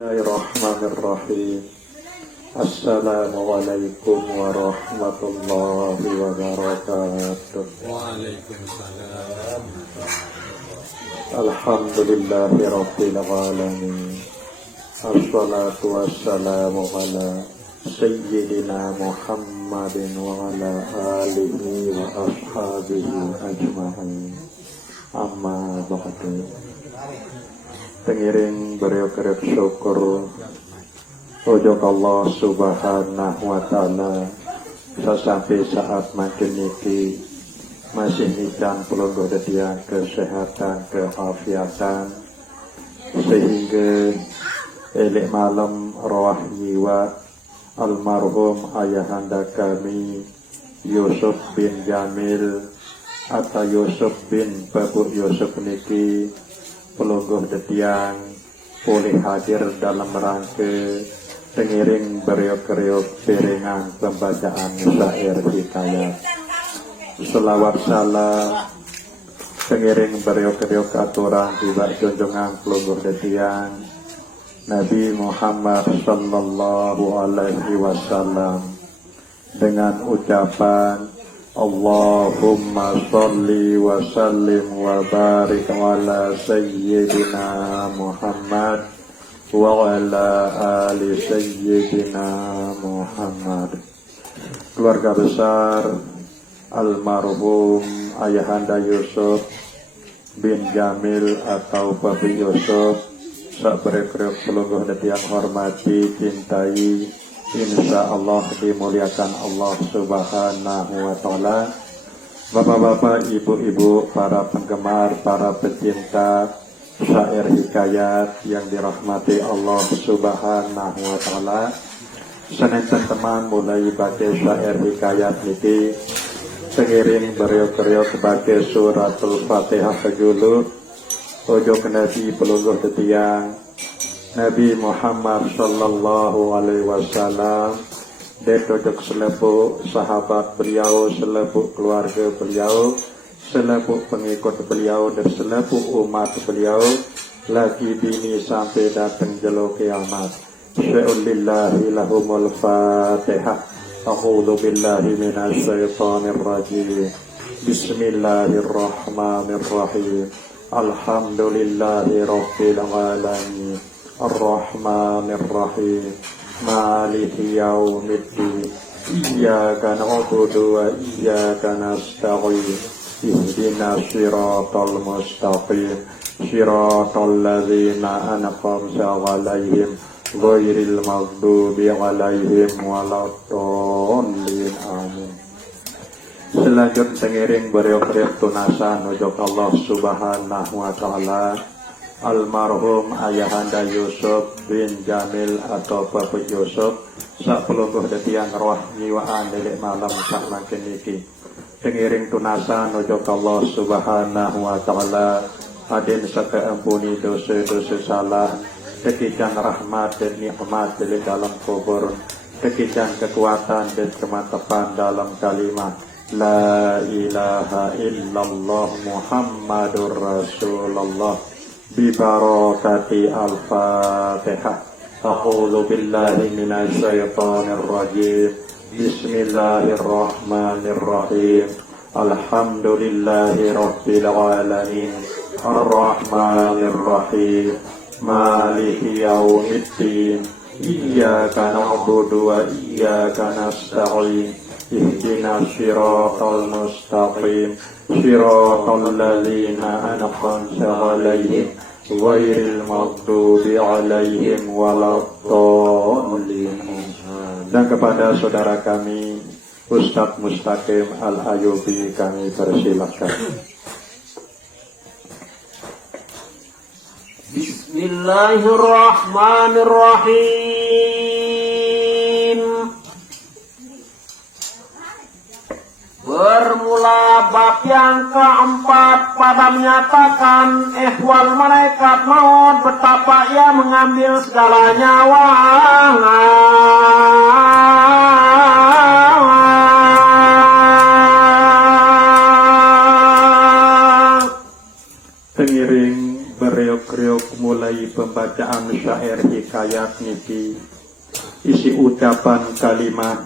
Bismillahirrahmanirrahim. Assalamualaikum warahmatullahi wabarakatuh. Waalaikumsalam. Alhamdulillahirabbil alamin. Assalatu wassalamu ala sayyidina Muhammadin wa ala alihi wa ashabihi ajma'in. Amma ba'du. Tengiring beriuk-riuk syukur ujug Allah subhanahu wa ta'ala sasampai saat makin niki masih nican pelungguh dedia kesehatan, keafiatan sehingga elik malam roh jiwa almarhum ayahanda kami Yusuf bin Jamil atau Yusuf bin Babu Yusuf niki pelungguh detiang boleh hadir dalam rangka tengiring beriuk-riuk piringan pembacaan syair hikayat selawat salam tengiring beriuk-riuk aturan tiba junjungan pelungguh detiang Nabi Muhammad sallallahu alaihi wasallam dengan ucapan Allahumma salli wa sallim wa barik ala sayyidina Muhammad wa ala ali sayyidina Muhammad. Keluarga besar almarhum ayahanda Yusuf bin Jamil atau Babi Yusuf sabrek-rek pelungguh yang hormati, cintai, insya Allah dimuliakan Allah subhanahu wa ta'ala. Bapak-bapak, ibu-ibu, para penggemar, para pecinta syair hikayat yang dirahmati Allah subhanahu wa ta'ala, senenten teman mulai baca syair hikayat niki tengiring beriuk-riuk baca suratul Fatihah kejulu ujug Nabi pelungguh tetiang Nabi Muhammad sallallahu alaihi wasallam detojok selepuk sahabat beliau, selepuk keluarga beliau, selepuk pengikut beliau dan selepuk umat beliau lagi dini sampai datang jelo kiamat. Sya'ulillahi lahumul fatihah. A'udzu billahi minasyaitonir rajim. Bismillahirrahmanirrahim. Alhamdulillahi rabbil alamin. Ar-Rahmanir-Rahim Maliki yaumiddin Iyyaka na'budu wa iyyaka nasta'in Ihdinas siratal mustaqim Siratal ladzina an'amta 'alaihim ghairil maghdubi 'alaihim waladdallin. Amin. Selanjutnya tengiring beriuk-riuk tunasan ujug Allah subhanahu wa ta'ala almarhum ayahanda Yusuf bin Jamil atau Bapak Yusuf sak pelungguh detiang roh nyiwaan delik malam sak makin niki tengiring tunasan ujug Allah subhanahu wa ta'ala adin saka ampuni dosa-dosa salah tekican rahmat dan nikmat delik dalam kubur tekican kekuatan dan kemantapan dalam kalimat la ilaha illallah Muhammadur Rasulullah bibarakati al-Fatihah. A'udzu billahi minasyaitonir rajim. Bismillahirrahmanirrahim. Alhamdulillahi rabbil alamin. Ar-Rahmanir Rahim. Maliki yaumiddin. Iyyaka na'budu wa iyyaka nasta'in. Ihdinas siratal mustaqim siratal ladzina an'amta 'alaihim ghairil maghdubi 'alaihim waladdallin. Dan kepada saudara kami Ustadz Mustaqim Al-Ayubi kami persilakan. Bismillahirrahmanirrahim. Bermula bab yang keempat pada menyatakan ehwal malaikat maut betapa ia mengambil segala nyawa. Tengiring beriuk-riuk mulai mulai pembacaan syair hikayat niki isi ucapan kalimat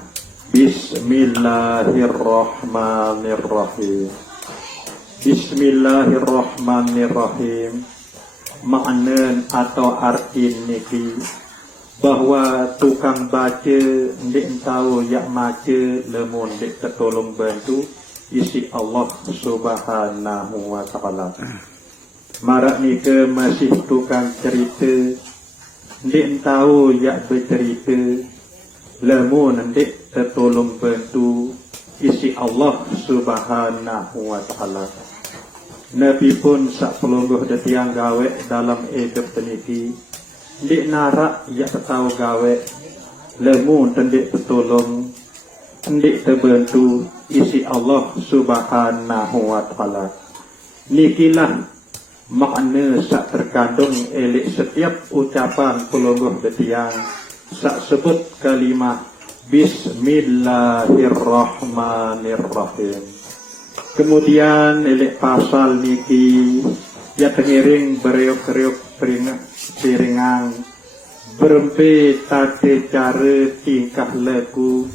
Bismillahirrahmanirrahim. Bismillahirrahmanirrahim makna atau arti niki bahwa tukang baca ndik tahu yak maca lemun ndik tertolong bantu isi Allah Subhanahu wa taala. Marak nika masih tukang cerita ndik tahu yak bercerita lemun ndik tertolong bantu isi Allah Subhanahu wa taala. Nabi pun sak pelungguh detiang gawe dalam hidup teniki ndik narak yak tahu gawe lemun ndik tertolong ndik terbantu isi Allah Subhanahu wa taala. Nikilah makna sak terkandung elek setiap ucapan pelungguh detiang sak sebut kalimat Bismillahirrahmanirrahim. Kemudian elek pasal niki ya tengiring bereok-reok piringan berempe tate cara tingkah laku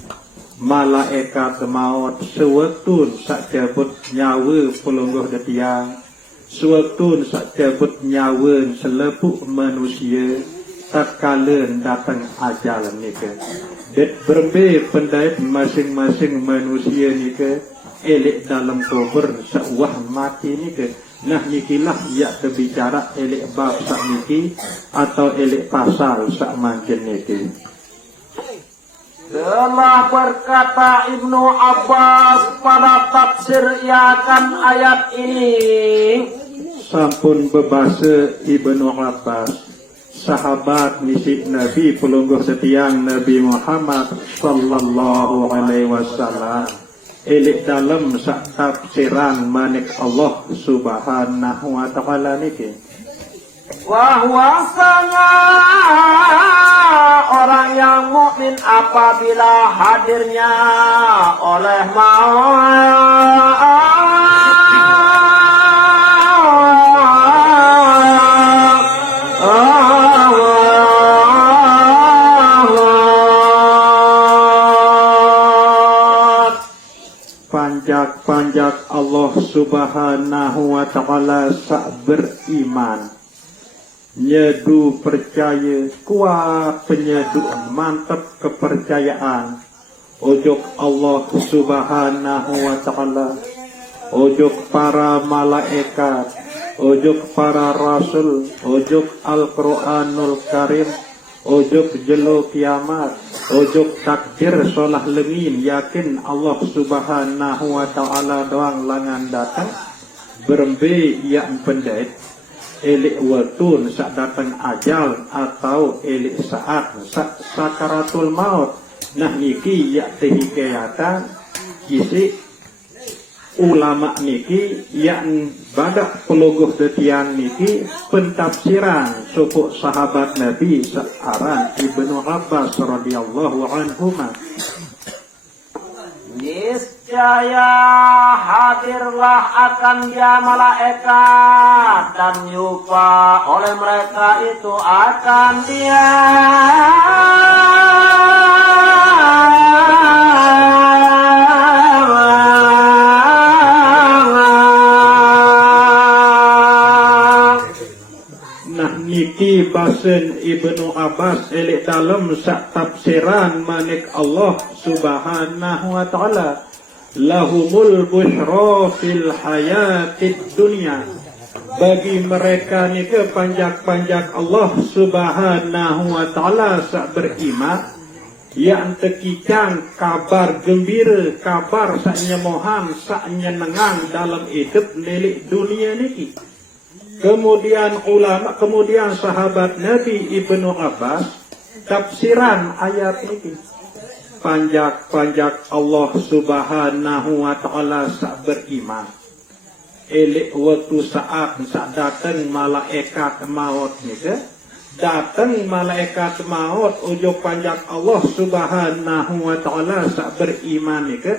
malaikat maut sewetun sak cabut nyawa pelungguh detiang, sewetun sak cabut nyawa selepuk manusia tatkala datang ajal nika. Det berembe pendait masing-masing manusia nika elek dalam kubur sewah mati nika. Nah nikilah ya terbicara elek bab sak niki atau elek pasal sak mangkin niki. Telah berkata Ibnu Abbas pada tafsir iakan ayat ini. Sampun bebasa Ibnu Abbas sahabat misi Nabi pelungguh setiang Nabi Muhammad sallallahu alaihi wasallam elek dalam sak tafsiran manik Allah Subhanahu wa taala niki Bahwasanya orang yang mukmin apabila hadirnya oleh panjak Allah Subhanahu wa taala sak beriman nyedu percaya kuat penyedu mantap kepercayaan ojok Allah Subhanahu wa taala, ojok para malaikat, ojok para rasul, ojok Al-Qur'anul Karim, ojok jelo kiamat, ojok takdir solah lengin yakin Allah Subhanahu wa taala doang langan datang berembe yang pendait elek waktu sak datang ajal atau elek saat sak sakaratul maut. Nah niki ya tehikayatan kisi ulama niki yang badak pelungguh detiang niki pentafsiran sopok sahabat Nabi searan Ibnu Abbas radhiyallahu anhuma. Niscaya hadirlah akan dia malaikat dan yupa oleh mereka itu akan dia niki basen Ibnu Abbas elek dalam sak tafsiran manik Allah Subhanahu wa taala lahumul busyra fil hayatid dunya. Bagi mereka nika panjak-panjak Allah Subhanahu wa taala sak beriman yang tekicang kabar gembira, kabar sak nyemohan, sak nyenengang dalam hidup nelik dunia niki. Kemudian ulama, kemudian sahabat Nabi Ibnu Abbas tafsiran ayat ini. Panjak-panjak Allah Subhanahu wa taala sak beriman. Elek waktu saat sak datang malaikat maut nika. Datang malaikat maut ujuk panjak Allah Subhanahu wa taala sak beriman nika.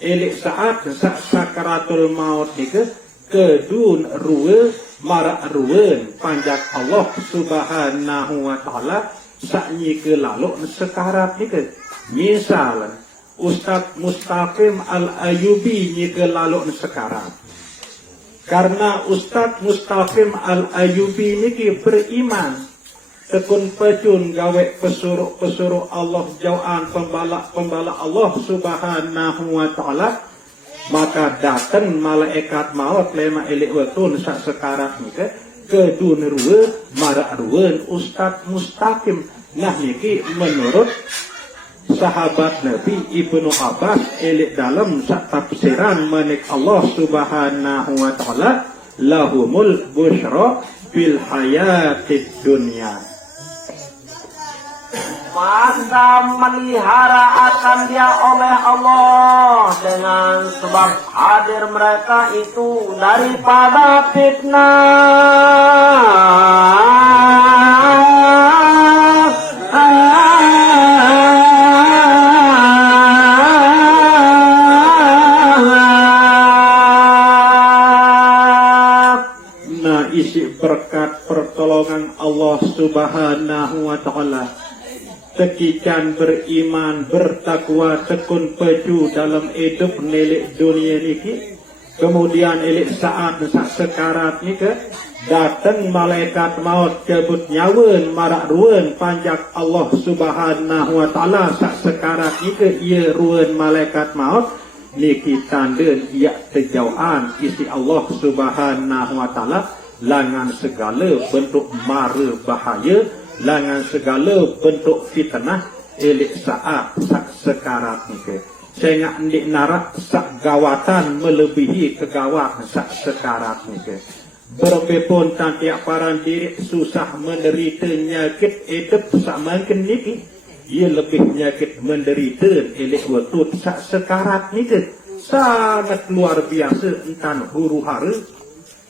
Elek saat sak sakaratul maut nika. kedun ruwe marak ruwen panjak Allah subhanahu wa ta'ala saknyi ke laluk sekarat ni ke. Misal Ustaz Mustaqim Al-Ayubi ni ke laluk sekarat. Karena Ustaz Mustaqim Al-Ayubi ni ke beriman tekun pecun gawe pesuruh Allah jauhan pembala Allah subhanahu wa ta'ala, maka datang malaikat maut lema elik wetun sak sekarat ni ke dunruwe marak ruwen Ustaz Mustaqim. Nah niki menurut sahabat Nabi Ibnu Abbas elik dalam sak tafsiran manik Allah subhanahu wa ta'ala, lahumul busyra bil hayatid dunya. Maka melihara akan dia oleh Allah dengan sebab hadir mereka itu daripada fitnah. Nah, isi berkat pertolongan Allah subhanahu wa ta'ala, tekikan beriman bertakwa tekun peju dalam hidup nelik dunia niki, kemudian elik saat sekarat ni ke datang malaikat maut cabut nyawen marak ruwen panjak Allah subhanahu wa ta'ala sak sekarat ni ke ia ruwen malaikat maut niki tanda ia terjauhan isi Allah subhanahu wa ta'ala langan segala bentuk mara bahaya, langan segala bentuk fitnah elik saat sak sekarat ni ke. Saya ndik narak sak gawatan melebihi kegawat sak sekarat ni ke. Berpepun tantiak paran diri susah menderita nyakit hidup sak mangken niki, ia lebih nyakit menderita elik waktu sak sekarat ni ke. Sangat luar biasa entan huru hara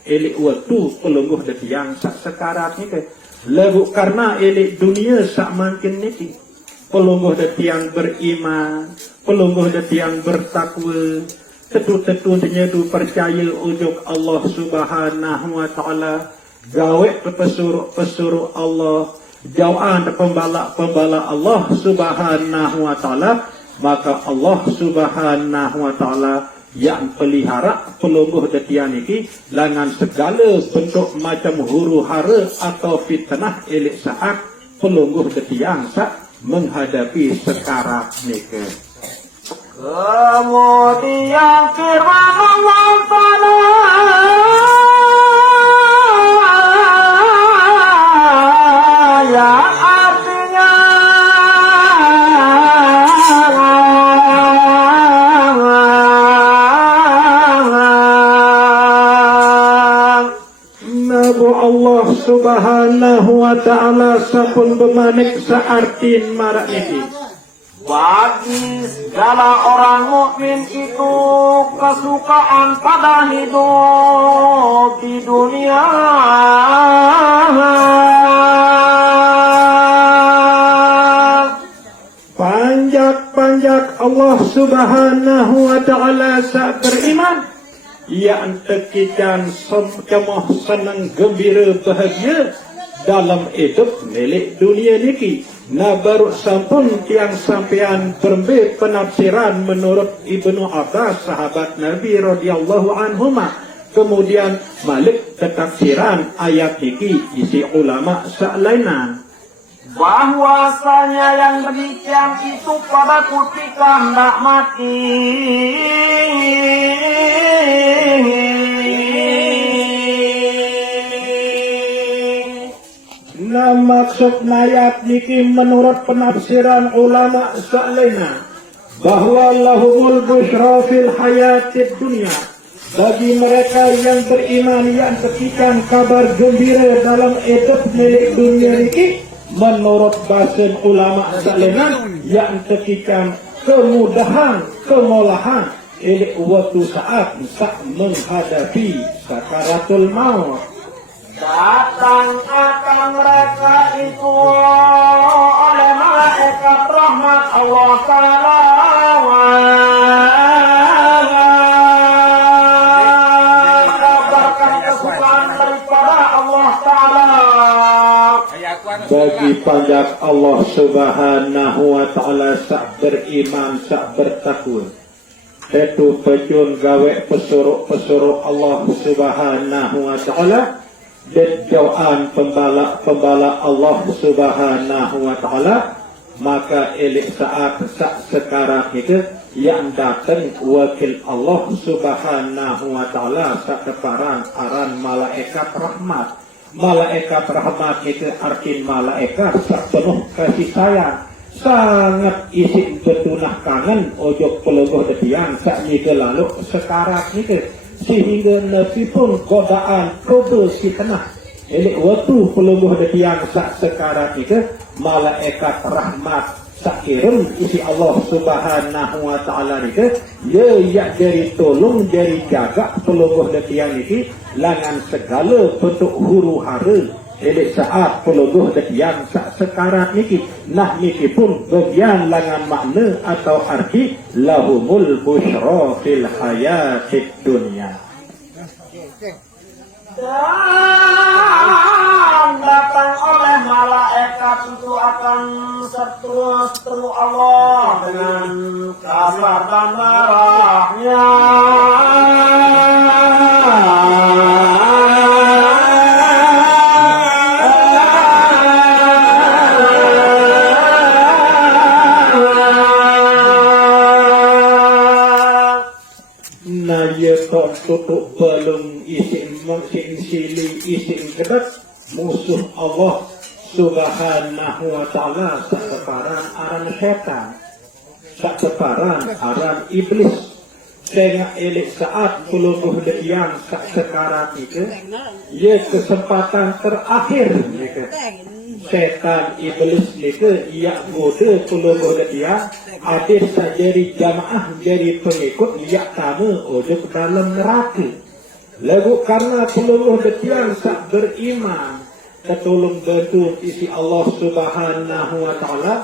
elik waktu pelungguh detiang sak sekarat ni ke. Lagu karena elik dunia sak makin niki, pelungguh detiang beriman, pelungguh detiang bertakwa, tetu-tetu denyedu percaya ujuk Allah subhanahu wa ta'ala, gawe pesuruh Allah, jauhan pembala Allah subhanahu wa ta'ala, maka Allah subhanahu wa ta'ala yang pelihara pelungguh detian iki langan segala bentuk macam huru hara atau fitnah elik saat pelungguh detian sak menghadapi sekarat nike. Kemudian firman Allah Ta'ala yang artinya Allah subhanahu wa ta'ala sampun bemanik seartin marak niki. Bagi segala orang mukmin itu kesukaan pada hidup di dunia. Panjak Allah subhanahu wa ta'ala saat beriman, ia antekikan cemoh senang gembira bahagia dalam hidup milik dunia niki. Nah baru sampun tiang sampean berbe penafsiran menurut Ibnu Abbas sahabat Nabi radhiyallahu anhuma. Kemudian balik ketafsiran ayat niki isi ulama salainan. Bahwasanya yang demikian itu pada ketika hendak mati. Nah maksud ayat niki menurut penafsiran ulama salena bahwa lahumul busyra fil hayatid dunya, bagi mereka yang beriman yang petikan kabar gembira dalam hidup milik dunia niki, menurut bahasan ulama salena yang petikan kemudahan kemolahan ini waktu saat menghadapi sakaratul maut. Datang akan mereka itu oleh malaikat rahmat Allah Ta'ala. bagi pajak Allah Subhanahu wa taala sak beriman sak bertakwa itu pejun gawe pesuruh Allah Subhanahu wa taala dan jauhan pembala Allah Subhanahu wa taala, maka elik saat sekarang itu yang datang wakil Allah Subhanahu wa taala sak deparan aran malaikat rahmat. Malaikat rahmat itu arti malaikat sak penuh kasih sayang, sangat isi betunah kangen ojok pelogoh detian sak nyike lalu sekarang itu sehingga nabi pun godaan kobe si tenah ini waktu pelogoh detian sak sekarang itu malaikat rahmat sak kirim isi Allah Subhanahu wa taala itu ya dari tolong dari jaga pelogoh detian ini langan segala bentuk huru hara elik saat pelogoh detian sak sekarang niki nah niki pun bagian langan makna atau arti lahumul busyra fil hayatid dunya. Dan datang oleh malaikat itu akan seteru Allah dengan kabar dan marahnya. Tutup belum isin sili isin kedat musuh Allah Subhanahu wa taala separan aran setan separan aran iblis tengah elik saat peluluh yang sekarang itu ya kesempatan terakhir mereka setan iblis mereka ia bodoh peluluh dia hadir jadi jamaah jadi pengikut ia tamu ojok dalam neraka lalu karena peluluh dia tak beriman ketolong bantu isi Allah Subhanahu wa taala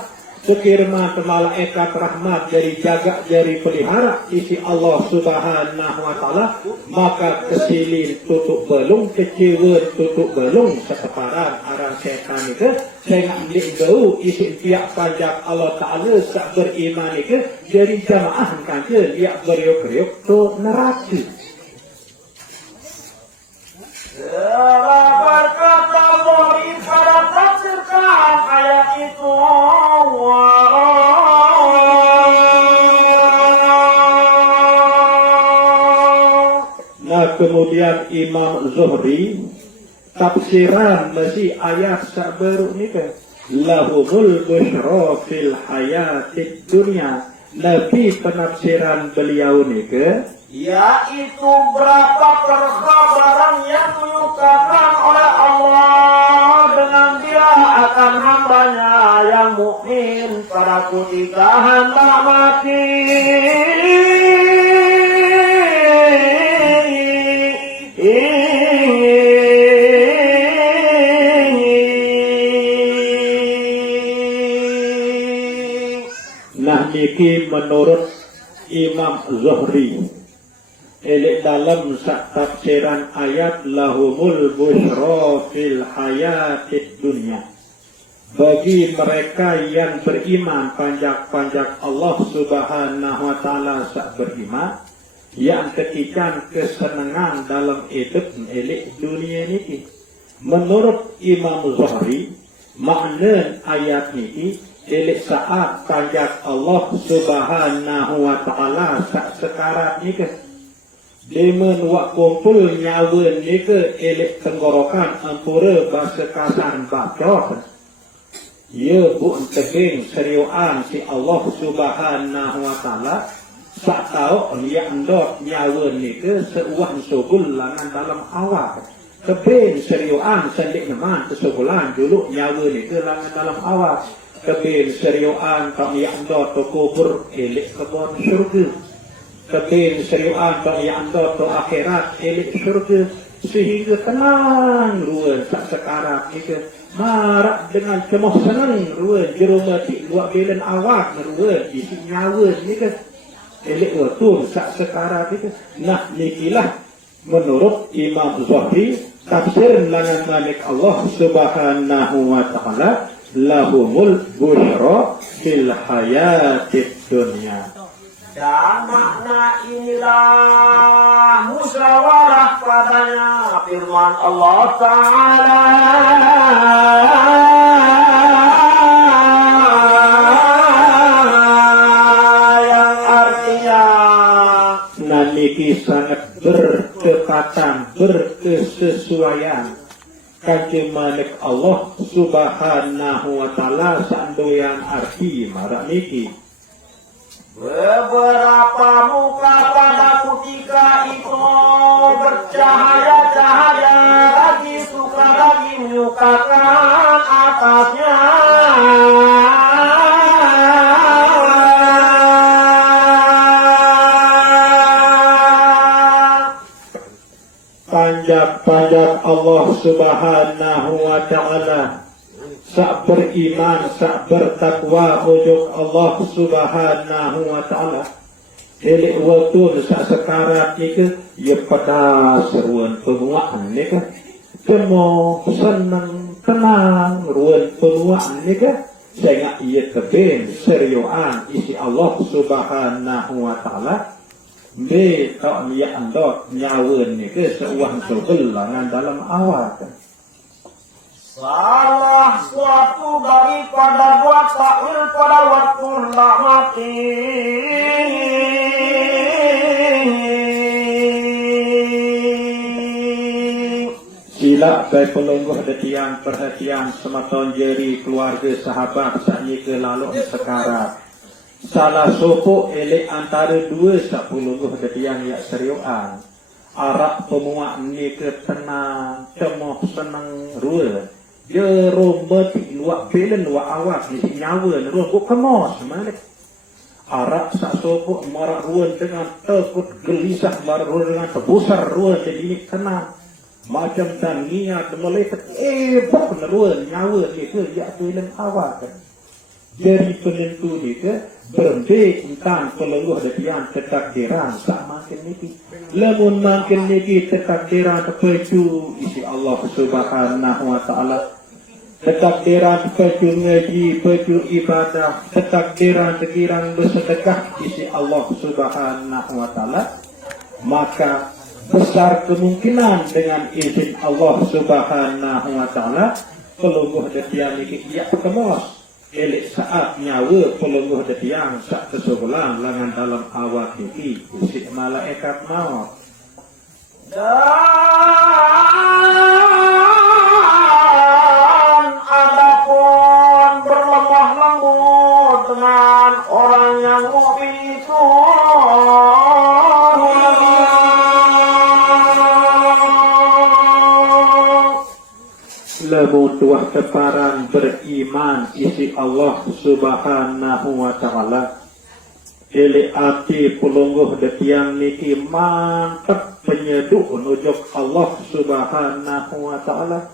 sekiranya malaikat rahmat dari jaga dari pelihara isi Allah Subhanahu wa taala maka kesilin tutup belung kecewa tutup belung seseparan arah setan itu saya ambil jauh isi pihak pajak Allah taala tak beriman itu dari jamaah kan dia beriuk-riuk tu neraka. Berkata Mu'in pada tafsirkan ayat itu nah kemudian Imam Zuhri tafsiran masih ayat sabaru ni kan lahumul busyra fil hayatid dunya nabi penafsiran beliau ni ke yaitu berapa perkabaran yang diucapkan oleh Allah dengan dia akan hambanya yang mukmin pada ketika hendak mati. Nah niki menurut Imam Zuhri dalam tafsiran ayat lahumul busyra fil hayatid dunya bagi mereka yang beriman panjak Allah Subhanahu wa taala sak beriman yang ketikan kesenangan dalam hidup elik dunia ini menurut Imam Zuhri makna ayat ini elik saat panjak Allah Subhanahu wa taala sak sekarang ini demen wak kumpul nyawa ni ke elek tenggorokan ampura bahasa kasar bacot ya bu tegeng seriuan si Allah Subhanahu wa taala sak tau dia endot nyawa ni ke seuah subul langan dalam awak keben seriuan sendik neman sebulan dulu nyawa ni ke langan dalam awak keben seriuan tak dia endot to kubur elek kebon syurga kebin seriuan tak yang tu akhirat elit syurga sehingga tenang ruan tak sekarang itu marak dengan cemoh senang ruan jerumati luak bilan awak ruan isi nyawa ni ke elit tu tak sekarang itu nah nikilah menurut Imam Zuhri tafsir langan malik Allah subhanahu wa ta'ala lahumul busyra fil hayatid dunya. Dan makna inilah musyawarah padanya firman Allah Ta'ala yang artinya naniki sangat bertepatan, berkesesuaian kaki malik Allah subhanahu wa ta'ala sandoyan arti marak niki. Beberapa muka pada ketika itu bercahaya-cahaya lagi suka lagi menyukakan atasnya. Panjat-panjat Allah subhanahu wa ta'ala sak beriman, sak bertakwa ujung Allah subhanahu wa ta'ala. Elik waktu sak sekarat ni ke, ia pada seruan penguaan ni ke, temu senang, tenang, ruan penguaan ni ke, sehingga ia kebin serioan isi Allah subhanahu wa ta'ala. Be tak niat andot nyawan ni ke, seuang sebelangan dalam awal kan. Salah suatu daripada buat takwil pada waktu hendak mati. Sila baik pelungguh detiang perhatian sematon jeri keluarga sahabat sakni ke lalu sekarat. Salah sopok elek antara dua sak pelungguh detiang yak seriuan. Arak pemuak ni ke tenang, cemoh senang ruah. Dia rombet luak belen luak awak ni nyawa ni ruang kok kemos malik. Arak sak sopok marak ruang dengan takut gelisah marak ruang dengan terbusar ruang jadi ni tenang. Macam dan niat malaikat bok ruang nyawa ni ke ya belen awak kan. Jadi penentu ni ke berhenti tentang pelengguh detian ketakdiran sak makin niki. Lamun makin niki ketakdiran terpeju isi Allah subhanahu wa ta'ala. Ketakdiran peju ngaji, peju ibadah, ketakdiran sekirang bersedekah isi Allah subhanahu wa ta'ala. Maka besar kemungkinan dengan izin Allah subhanahu wa ta'ala pelungguh detian niki ia kemos. Elik saat nyawa pelungguh detiang sak kesebelang langan dalam awak niki isi malaikat maut. Dan adapun berlemah lembut dengan orang yang mukmin itu. Lamun tuah teparan beriman isi Allah subhanahu wa ta'ala. Eli ati pelungguh detiang niki mantap penyeduk nujuk Allah subhanahu wa ta'ala.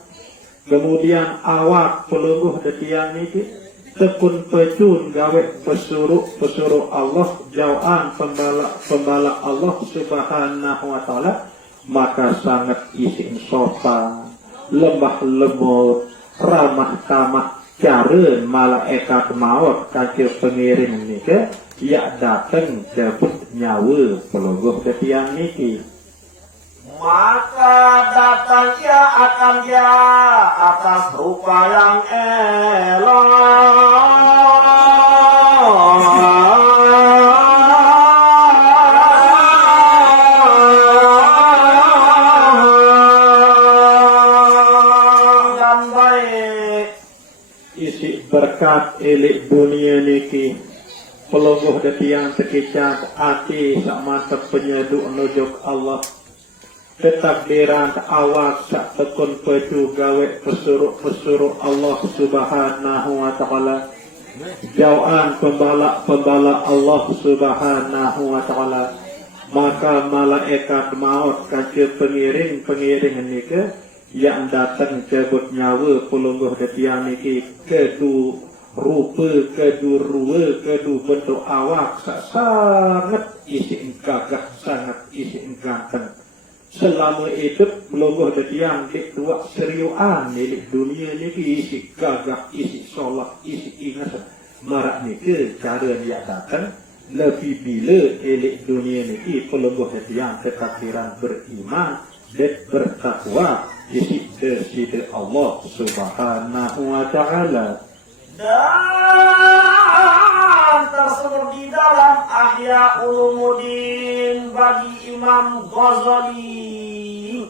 Kemudian awak pelungguh detiang niki tekun pecun gawe pesuruh Allah jauhan pembala Allah subhanahu wa ta'ala. Maka sangat isin sopan, lemah lemur, ramah tamah, caren malaikat maut kaki pengiring niki ia datang jemput nyawa pelungguh detiang niki. Maka datang ia akan dia atas rupa yang dan baik. Isi berkat elik dunia niki pelungguh detiang sekicat hati sak mantap penyeduk nujuk Allah. Ketakdiran awak sak tekun peju gawe pesuruh Allah subhanahu wa ta'ala. Jauhan pembala Allah subhanahu wa ta'ala. Maka malaikat maut kaca pengiring niki yang datang cabut nyawa pelungguh detiang niki kedu rupa, kedu ruwa, kedu bentuk awak sangat isi gagah, sangat isi ganteng. selama hidup melongoh detiang di tua seriuan di dunia ni isi gagah, isi solat, isi ingat marak ni ke cara dia datang lebih bila elik dunia ni pelongoh detiang kekafiran beriman dan bertakwa isi desida Allah Subhanahu wa Ta'ala. Dan tersebut di dalam Ihya Ulumuddin bagi Imam Ghazali.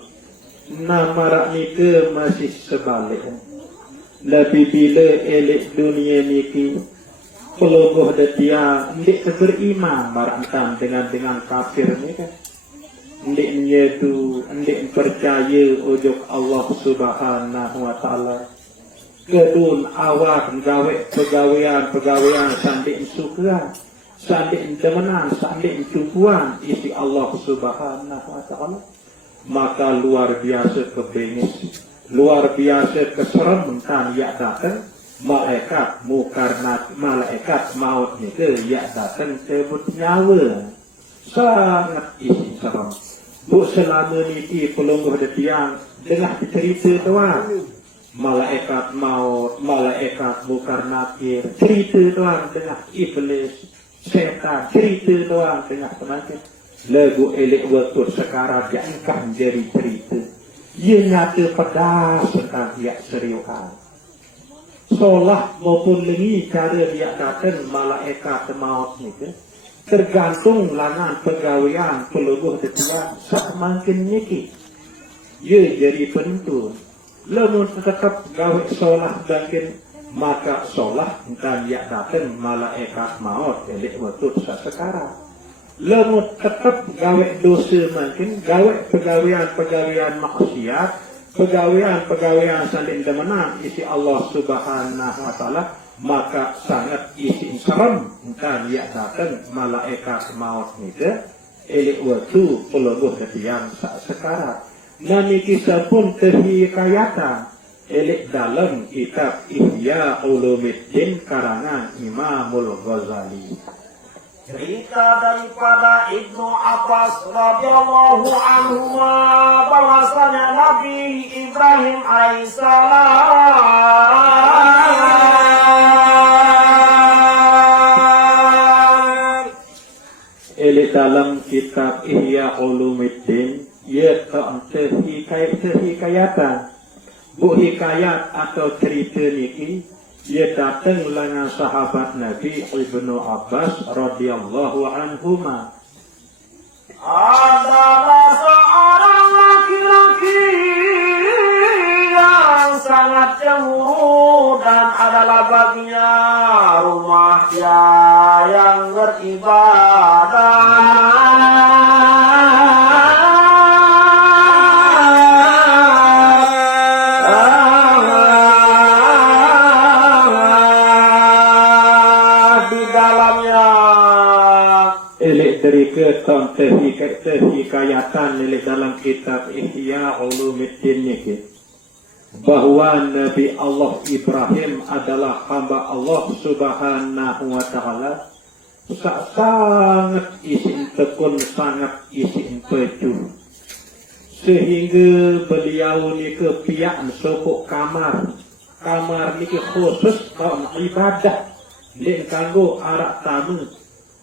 Nama raknika masih sebalik. Lebih bila elik dunia niki pelongoh dia ndik beriman marakkan dengan kafir ni kan. Ndiknya tu ndik percaya ujug Allah Subhanahu wa Ta'ala. Kedun awak gawe pegawaian sandik suka, sandik demenan, sandik cukuan isi Allah Subhanahu wa Ta'ala. Maka luar biasa kebengis, luar biasa keserem kan ya datang malaikat mukarnat, malaikat maut ni ke ya datang sebut nyawa. Sangat isi serem. Bu selama ni pelongoh detiang dengar cerita doang. Malaikat maut, malaikat mukar nakir, cerita doang dengar iblis, setan, cerita doang dengar semakin. Lagu elik waktu sekarang diangkat jadi cerita. Ia nyata pedas tentang dia seriusan. Solah maupun lengi cara dia datang malaikat maut ni ke. Tergantung langan pegawaian pelongoh detiang semakin nyiki. Ia jadi penentu. Lamun tetap gawe solah dan maka solah dan ya datang malaikat maut elik waktu sekarang. Lamun tetap gawe dosa makin gawe pegawaian maksiat, pegawaian saling demenan isi Allah Subhanahu wa Ta'ala, maka sangat isi serem dan ya datang malaikat maut ni ke elik waktu pelongoh detiang sekarang. Nami kisah pun terhikayatan elik dalam kitab Ihya Ulumuddin karangan Imamul Ghazali. Cerita daripada Ibnu Abbas radhiyallahu anhu bahwasanya Nabi Ibrahim alaihissalam Elik dalam kitab Ihya Ulumuddin ia tak terhikayatan. Bu hikayat atau cerita niki ia datang dengan sahabat Nabi Ibnu Abbas radhiyallahu anhuma. Adalah seorang laki-laki yang sangat cemburu dan adalah baginya rumahnya yang beribadah. Dari keton terhikayatan dalam kitab Ihya Ulumuddin ni bahwa Nabi Allah Ibrahim adalah hamba Allah Subhanahu wa Ta'ala, sangat isin tekun, sangat isin peju, sehingga beliau ni ke pihak sopok kamar ni ke khusus kaum ibadah dan kanggo arak tamu.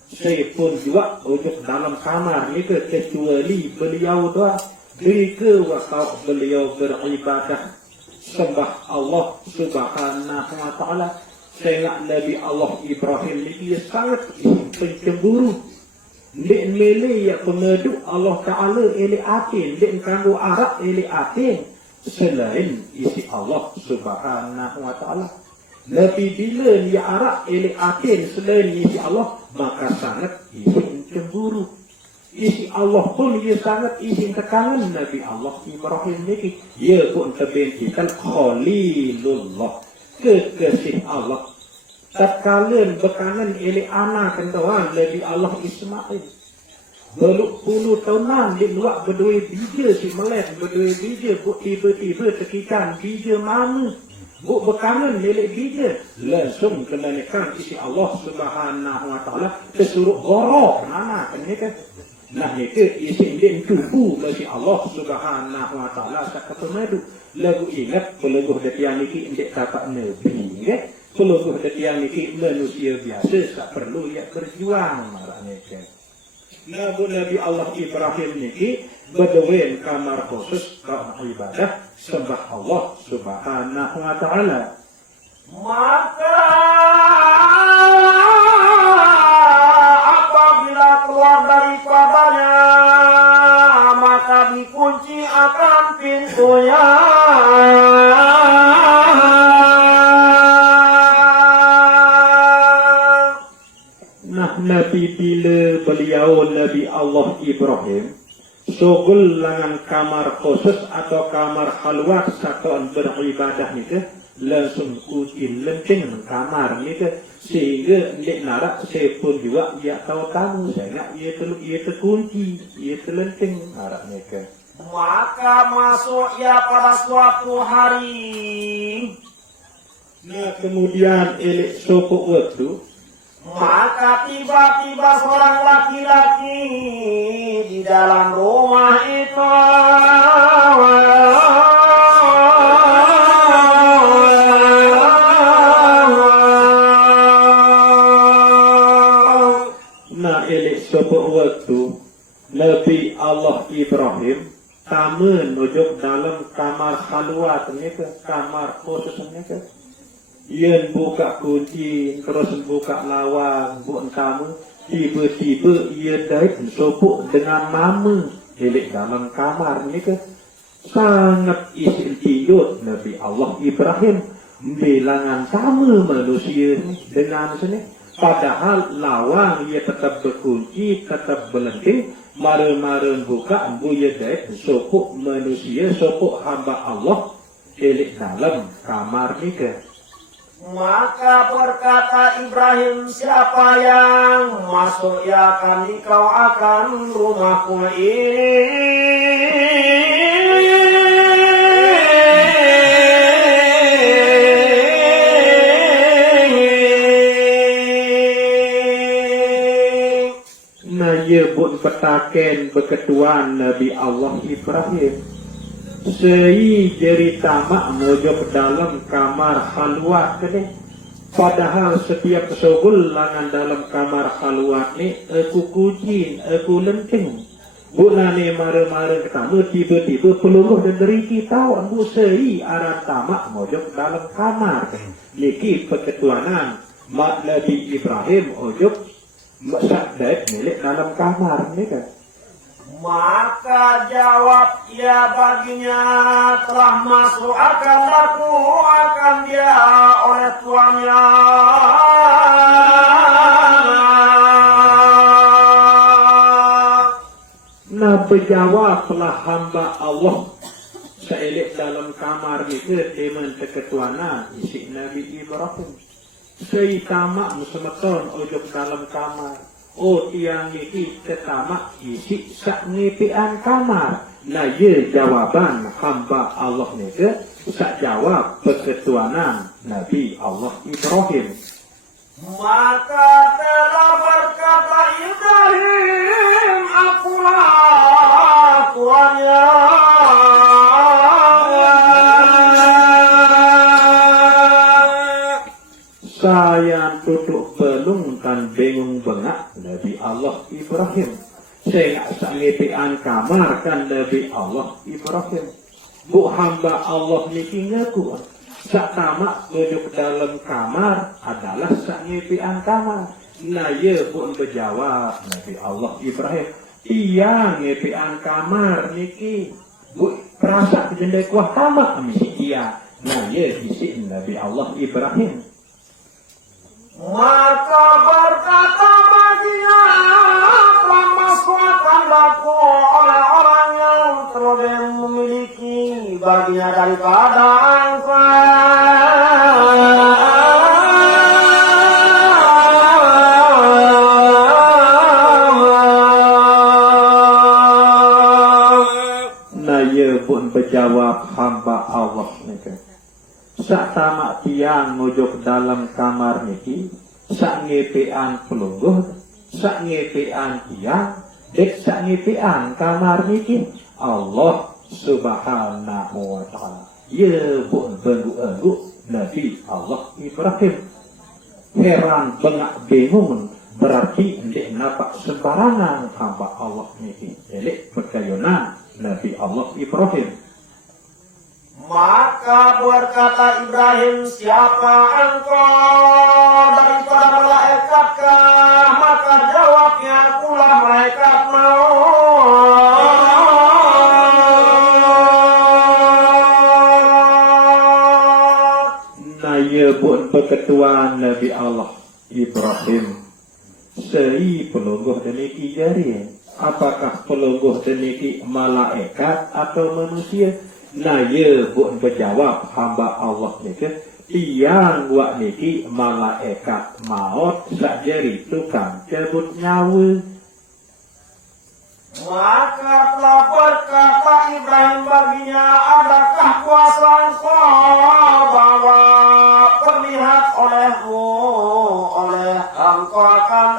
Saya pun juga ujung dalam kamar ni ke kecuali beliau doa mereka waktu beliau beribadah sembah Allah Subhanahu wa Ta'ala. Saya Nabi Allah Ibrahim ni dia sangat pencemburu. Dek mele ya pengeduk Allah Ta'ala eli atin, dek kanggo arak eli atin selain isi Allah Subhanahu wa Ta'ala. Lebih bila dia arak elek atin selain isi Allah, maka sangat izin cemburu. Isi Allah pun dia sangat izin tekangan Nabi Allah Ibrahim ini. Ia pun terbentikan Khalilullah, kekasih Allah. Tatkala bekanan elek anak kentuan Nabi Allah Ismail. Beluk puluh tahunan dia luak berdua bija si melek, berdua bija, bu tiba-tiba tekikan bija mana. Bu bekanan milik bija langsung kenalikan isi Allah Subhanahu wa Ta'ala kesuruh gorok mana kan ni kan Nah itu isi ini tubuh bagi Allah Subhanahu wa taala sak kepemadu lagu ingat pelungguh detian iki indik tapak nabi nggih pelungguh detian iki manusia biasa tak perlu ya berjuang marane ke Nabi Allah Ibrahim niki berdoa kamar khusus karena ibadah sembah Allah Subhanahu wa taala maka apabila keluar daripadanya maka dikunci akan pintunya nah Nabi bila beliau Nabi Allah Ibrahim sugul langan kamar khusus atau kamar khalwat satuan beribadah ni langsung uji lenting kamar ni sehingga nek narak saya pun juga dia tahu tamu saya nak ia terkunci ia terlenting narak ni maka masuk ia pada suatu hari nah kemudian elok sopok waktu maka tiba-tiba seorang laki-laki di dalam rumah itu nah elok sopok waktu Nabi Allah Ibrahim tamu nujuk dalam kamar khalwat ni kamar khusus ni ia buka kunci, terus buka lawang, buat kamu. Tiba-tiba ia daik sopuk dengan mama. Helik dalam kamar ni sangat istimewa Nabi Allah Ibrahim. Bilangan sama manusia ni dengan sini. Padahal lawang ia tetap berkunci, tetap berlenting. Mara-mara buka, ia daik sopuk manusia, sopuk hamba Allah. Helik dalam kamar ni maka berkata Ibrahim siapa yang masuk ya akan dikau akan rumahku ini nah ia pun petaken berketuan Nabi Allah Ibrahim Sei jeri tamak mojok dalam kamar khalwat ni. Padahal setiap sogul langan dalam kamar khalwat ni aku kucing, aku lenting. Bunane mare-mare ketamu tiba-tiba peluluh dan deriki tahu ambu sei arah tamak mojok dalam kamar. Niki perketuanan mak Nabi Ibrahim ojok sakdet milik dalam kamar ni kan. maka jawab ia baginya telah masuk akan aku akan dia oleh tuannya nah berjawablah hamba Allah seelik dalam kamar itu teman keketuanan isi Nabi Ibrahim saya tamak musemeton ojok dalam kamar oh tiang ini ketamak isi sak ngepian kamar. Nah ye jawaban hamba Allah ni sak jawab perketuanan Nabi Allah Ibrahim. Maka telah berkata Ibrahim akulah tuannya. Saya duduk belung dan bingung bengak Nabi Allah Ibrahim. Saya sangipian kamar kan Nabi Allah Ibrahim. Bu hamba Allah niki ngaku. Sak tamak duduk dalam kamar adalah sangipian kamar. Nah ye pun berjawab Nabi Allah Ibrahim. Iya ngipian kamar niki. Bu perasa jendek kuah tamak misi iya. Nah ye isi Nabi Allah Ibrahim. Maka berkata baginya telah masuk akan daku oleh orang yang terlebih memiliki baginya daripada Nah ia pun berjawab hamba Allah niki. Sak tamak tiang ngojok dalam kamar niki, sak ngepean pelungguh, sak ngepean tiang, dek sangipian kamar niki Allah subhanahu wa ta'ala ya pun bendu Nabi Allah Ibrahim heran bengak bingung berarti ndek napak sembarangan hamba Allah niki elek perkayunan Nabi Allah Ibrahim. Maka berkata Ibrahim, siapa engkau daripada malaikatkah? Maka jawabnya, akulah malaikat maut. Naya pun perketuan Nabi Allah Ibrahim. Sei pelungguh deniki jari. Apakah pelungguh deniki malaikat atau manusia? Naya pun berjawab hamba Allah niki tiang wak niki malaikat maut sakjari tukang cabut nyawa. Maka telah berkata Ibrahim baginya, adakah kuasa engkau bahwa perlihat olehmu oleh engkau akan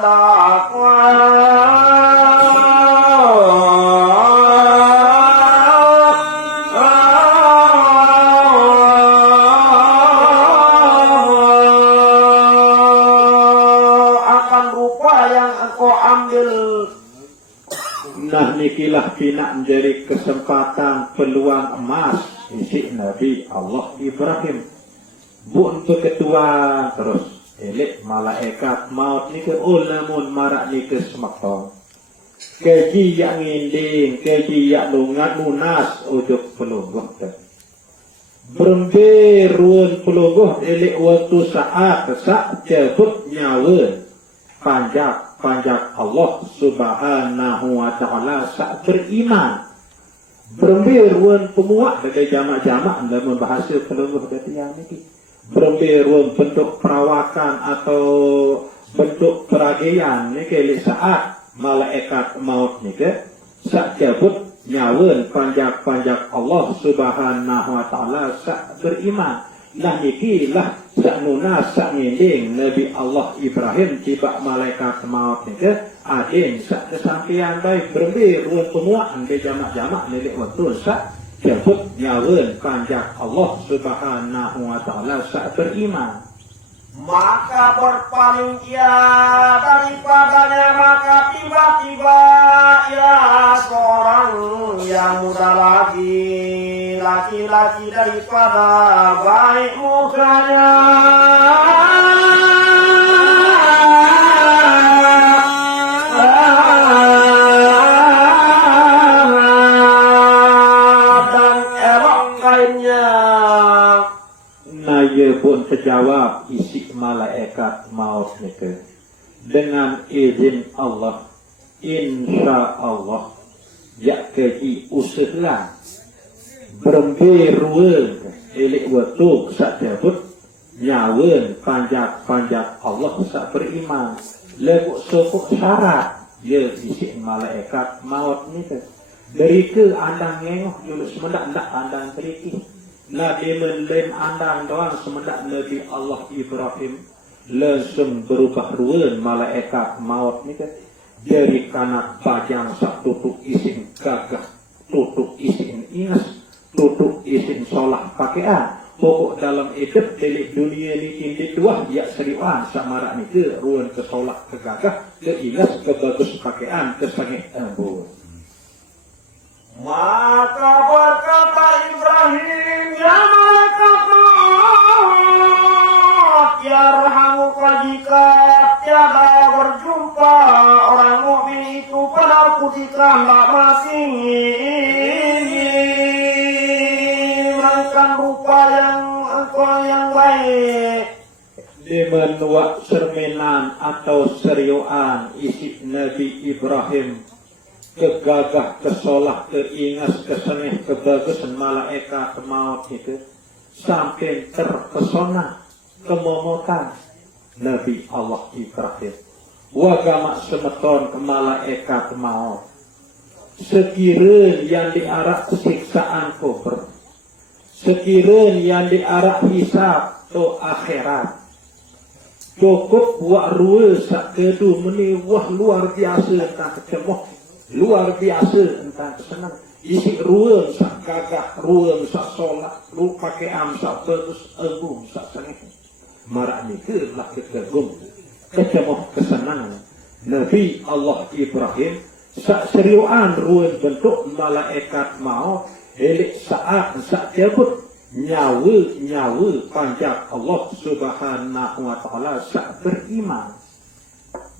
Nah nikilah bina menjadi kesempatan peluang emas isi Nabi Allah Ibrahim. Bun ketua terus elek malaikat maut ni ke ulamun marak ni ke semakton. Keji yang nginding, keji yang lungat munas ujuk pelungguh tu. Berembe ruan pelungguh elek waktu saat sak jebut nyawa panjak Allah subhanahu wa ta'ala sak beriman. Berembe ruan pemuak dari jamak-jamak dalam bahasa pelungguh dari yang ini. Berembe ruan bentuk perawakan atau bentuk peragian ni kelek saat malaikat maut ni ke sak jabut nyawa panjak Allah subhanahu wa ta'ala sak beriman. Nah nikilah sak nunas sak nginding Nabi Allah Ibrahim tiba malaikat maut ni ke adin sak kesampaian baik berembe ruan pemuaan be jamak-jamak nelik waktu sak jabut nyawa panjak Allah subhanahu wa ta'ala sak beriman. Maka berpaling ia daripadanya, maka tiba-tiba ia seorang yang muda lagi, laki-laki daripada baik mukanya. Dan elok kainnya. Naya pun terjawab isi malaikat maut nike dengan izin Allah, insya Allah ya keji usaha berembe ruang elek waktu sak jabut nyawa panjak Allah sak beriman lebuk sokok syarat ya isi malaikat maut nike dari ke andang ngengoh julus mendak andang teriki. Nabi menlem andang doang semendak Nabi Allah Ibrahim langsung berubah ruan malaikat maut ni kan dari kanak pajang sak tutuk isin gagah, tutuk isin ingas, tutuk isin solah pakaian. Pokok dalam hidup delik dunia ni tindih dua ya seriuan samarak ni ke ruan ke solah ke gagah, ke ingas, ke bagus pakaian, ke sangit ambur. Maka berkata Ibrahim, ya malaikat maut, yarhamuka jika tiada berjumpa orang mukmin itu pada putika hendak masih menangkan rupa yang engkau yang baik. Di menua sermenan atau seriuan isi Nabi Ibrahim kegagah, kesolah, keingas, keseneh, kebagusan malaikat maut itu sampai terpesona kemomokan Nabi Allah Ibrahim wagamak semeton ke malaikat maut sekiranya yang diarak siksaan kubur, sekiranya yang diarak hisab atau akhirat cukup buat ruwe sak kedu meni wah luar biasa tak kemoh luar biasa entah senang isi ruang sak gagah ruang sak solat lu pakaian sak bagus agung sak sengih marak ni ke lah kegagum kecemoh kesenangan Nabi Allah Ibrahim sak seriuan ruang bentuk malaikat maut elik saat sak jabut nyawa panjang Allah Subhanahu wa taala sak beriman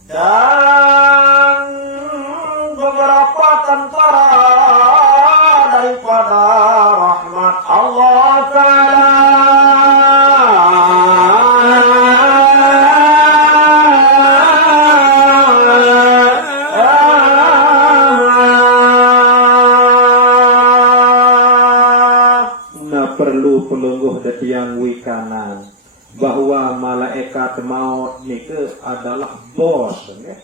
dan beberapa tentara daripada rahmat Allah Ta'ala perlu pelungguh detiang wikanan bahwa malaikat maut nike adalah bos ya.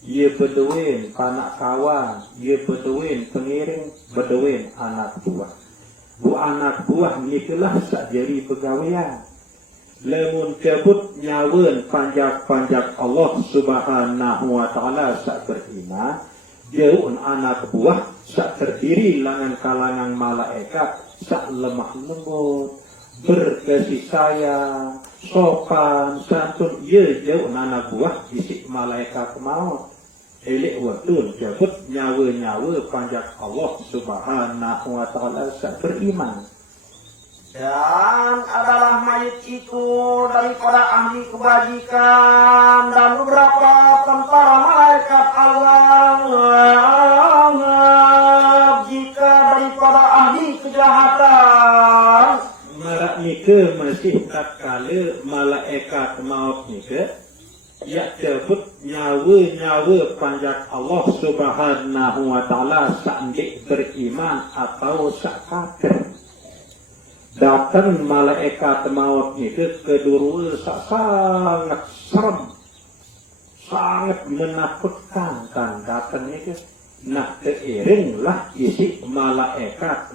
Ia beduin panak kawan, ia beduin pengiring, beduin anak buah. Bu anak buah nikelah sak jari pegawaian. Lemun cabut nyawen panjak Allah Subhanahu wa taala sak beriman, jauh anak buah sak terdiri langan kalangan malaikat sak lemah lembut, berkasih sayang, sopan, santun, ia jauh anak buah isi malaikat maut. Elik waktu jabut nyawa panjang Allah Subhanahu wa taala sak beriman. Dan adalah mayit itu daripada ahli kebajikan dan beberapa tentara malaikat Allah jika daripada ahli kejahatan. Marak nike masih tak kala malaikat maut nike ya jabut nyawa panjang Allah Subhanahu wa taala sak beriman atau sak kafir. Datang malaikat maut itu kedua sangat serem, sangat menakutkan kan datang itu. Nah keiringlah isi malaikat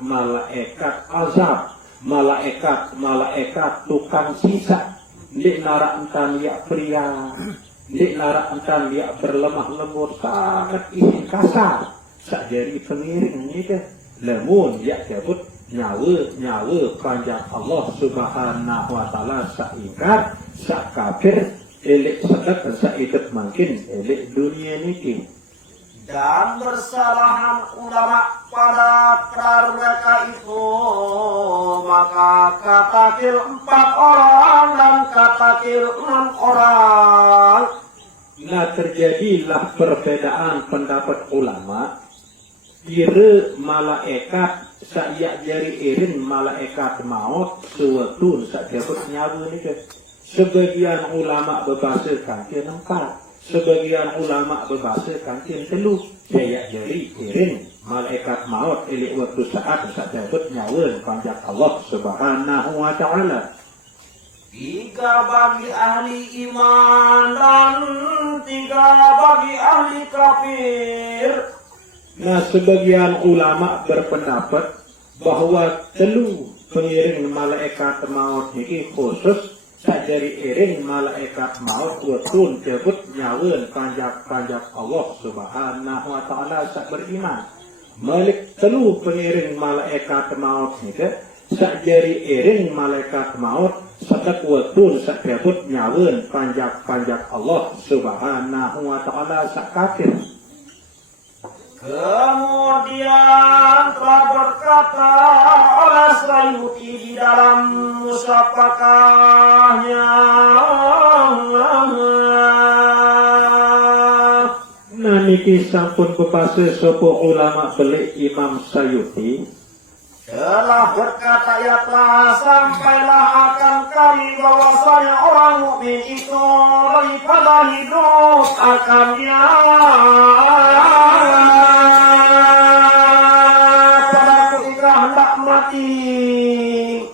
azab, malaikat tukang sisa. Di narak entan dia pria, di narak entan dia berlemah lembut sangat isi kasar. Sak jari pengiring itu lemun dia cabut nyawa panjang Allah Subhanahu wa taala sak ingkar sak kafir elik sedek sak ikut makin elik dunia niki. Dan bersalahan ulama pada perkara mereka itu, maka katakil 4 orang dan katakil 6 orang. Nah terjadilah perbedaan pendapat ulama. Kira malaikat saya jari irin malaikat maut sewaktu sak jabut nyawa ni ke. Sebagian ulama berbahasa kantin 4, sebagian ulama berbahasa kantin 3. Saya jari irin malaikat maut elik waktu saat sak jabut nyawa panjang Allah Subhanahu wa taala. 3 bagi ahli iman dan 3 bagi ahli kafir. Nah, sebagian ulama berpendapat bahwa 3 pengiring malaikat maut ini khusus sajari iring malaikat maut waktu jabut nyawa panjang Allah Subhanahu wa taala sak beriman. Malik 3 pengiring malaikat maut ini sajari iring malaikat maut sadak waktu sak jabut nyawa panjang Allah Subhanahu wa taala sak kafir. Kemudian telah berkata oleh Sayuti di dalam musafakahnya. Nah niki sampun pepase sopo ulama belik Imam Sayuti. Telah berkata ya telah sampailah akan kami bahwasanya orang mukmin itu daripada hidup akannya pada ketika hendak mati.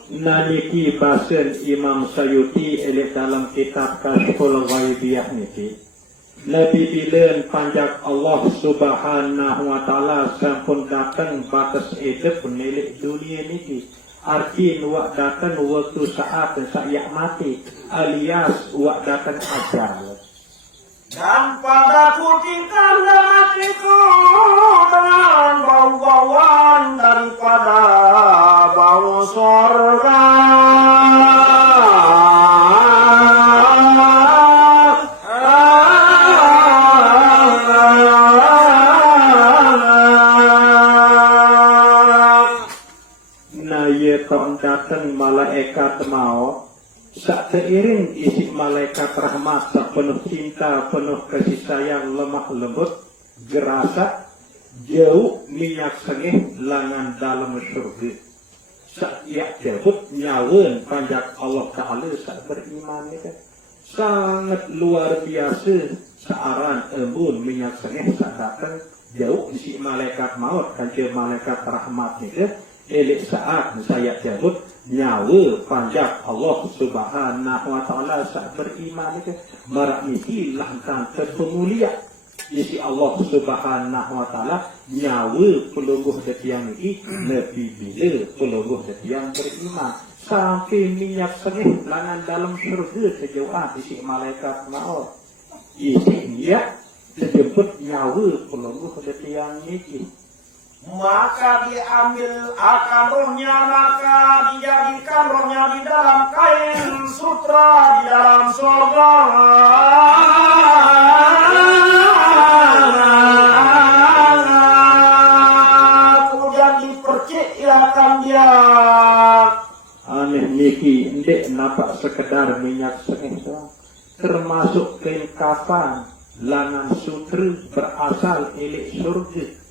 Niki basen Imam Sayuti elik dalam kitab Kasyful Ghaibiyah niki. Nabi bilen panjang Allah Subhanahu wa taala sampun datang batas hidup milik dunia niki. Arti wak datang waktu saat saya mati alias wak datang ajal. Dan pada ketika hendak matiku malaikat maut, sak seiring isi malaikat rahmat, sak penuh cinta, penuh kasih sayang, lemah lembut, gerasa, jauh minyak sengih langan dalam surga. Sak ia jabut nyawen panjak Allah Ta'ala sak beriman ni kan. Sangat luar biasa searan embun minyak sengih sak datang jauh isi malaikat maut kanca malaikat rahmat ni kan. Elek saat saya jabut nyawa panjak Allah Subhanahu wa Ta'ala sak beriman ni kan. Marak niki lantan terpemulia isi Allah Subhanahu wa Ta'ala nyawa pelungguh detiang ini lebih bila pelungguh detiang beriman sampai minyak sengih langan dalam surga sejauhan isi malaikat maut isi dia terjemput nyawa pelungguh detiang ini. Maka diambil akan rohnya, maka dijadikan rohnya di dalam kain sutra di dalam surga. Kemudian dipercilakan dia. Aneh niki ndek nampak sekedar minyak sengih doang, termasuk kain kafan langan sutra berasal elek surga.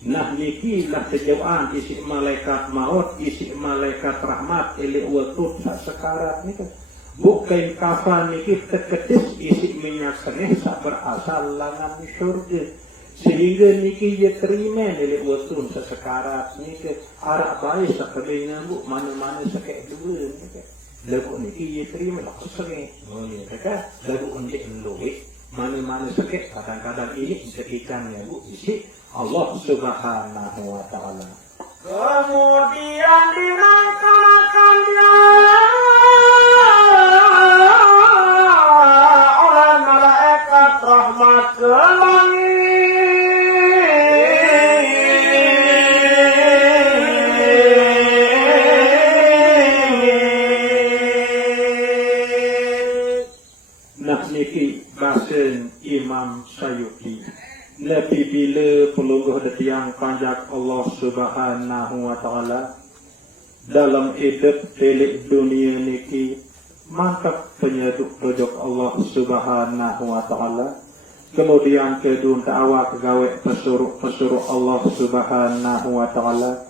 Nah niki lah sejauhan isi malaikat maut, isi malaikat rahmat, elek waktu sak sekarat ni kan. Bukan kafan niki terketis isi minyak sengih sak berasal langan surga. Sehingga niki dia terima elek waktu sak sekarat ni kan. Arak baik sak kebengan bu, mana-mana sakit dua ni kan. Lagu niki dia terima lah sengih. Oh ni kan. Lagu undik luik, mana-mana sakit kadang-kadang ini setikannya bu isi Allah Subhanahu wa Ta'ala. Kemudian dinaikkan dia oleh malaikat rahmat ke langit. Nah niki bahasa Imam Syuuti. Lebih bila pelungguh detiang panjak Allah Subhanahu wa Ta'ala dalam hidup telik dunia niki mantap penyeduk rojok Allah Subhanahu wa Ta'ala. Kemudian kedun ta'awak gawe pesuruh Allah Subhanahu wa Ta'ala,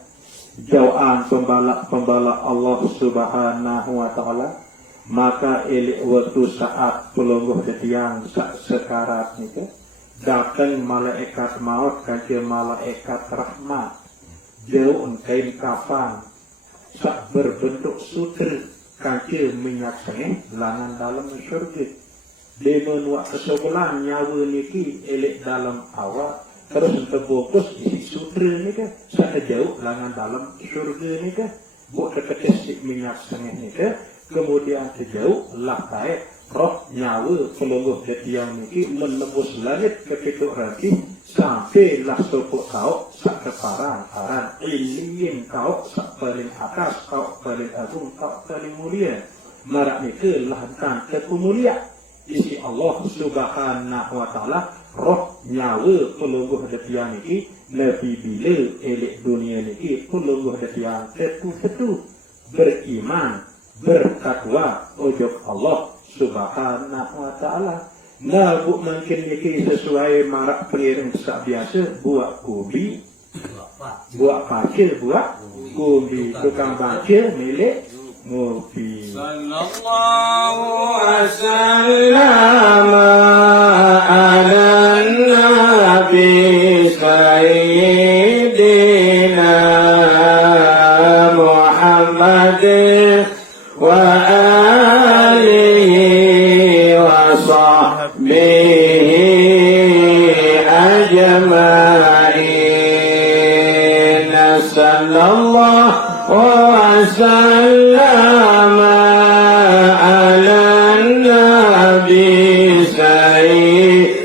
jauhan pembalak Allah Subhanahu wa Ta'ala. Maka elek waktu saat pelungguh detiang sekarat niku datang malaikat maut kanca malaikat rahmat jauh kain kafan sak berbentuk sutra kanca minyak sengih langan dalam surga. Demen wak kesebelah nyawa niki elek dalam awak terus terbungkus isi sutra ni kan sak jauh langan dalam surga ni kan buat terketes minyak sengih ni kan. Kemudian sejauh lah taik roh nyawa pelungguh detiang niki menembus langit kepituk rati sampailah sopuk kau sak keparang aran ilin kau sak paling atas kau paling agung kau paling mulia. Marak niki lantan kemulia isi Allah Subhanahu wa Ta'ala roh nyawa pelungguh detiang niki lebih bila elek dunia niki pelungguh detiang tetu beriman bertakwa ujub Allah Subhanahu wa Ta'ala. Nah bu mungkin niki sesuai marak pengiring sak biasa buat kubi, buat pakil, buat kubi, tukang bakil milik ngopi. Sallallahu wasallam ala nabi sayyidina Muhammad wa alihi wa sahbihi ajma'in. Sallallahu wa sallam ala nabi sayyidina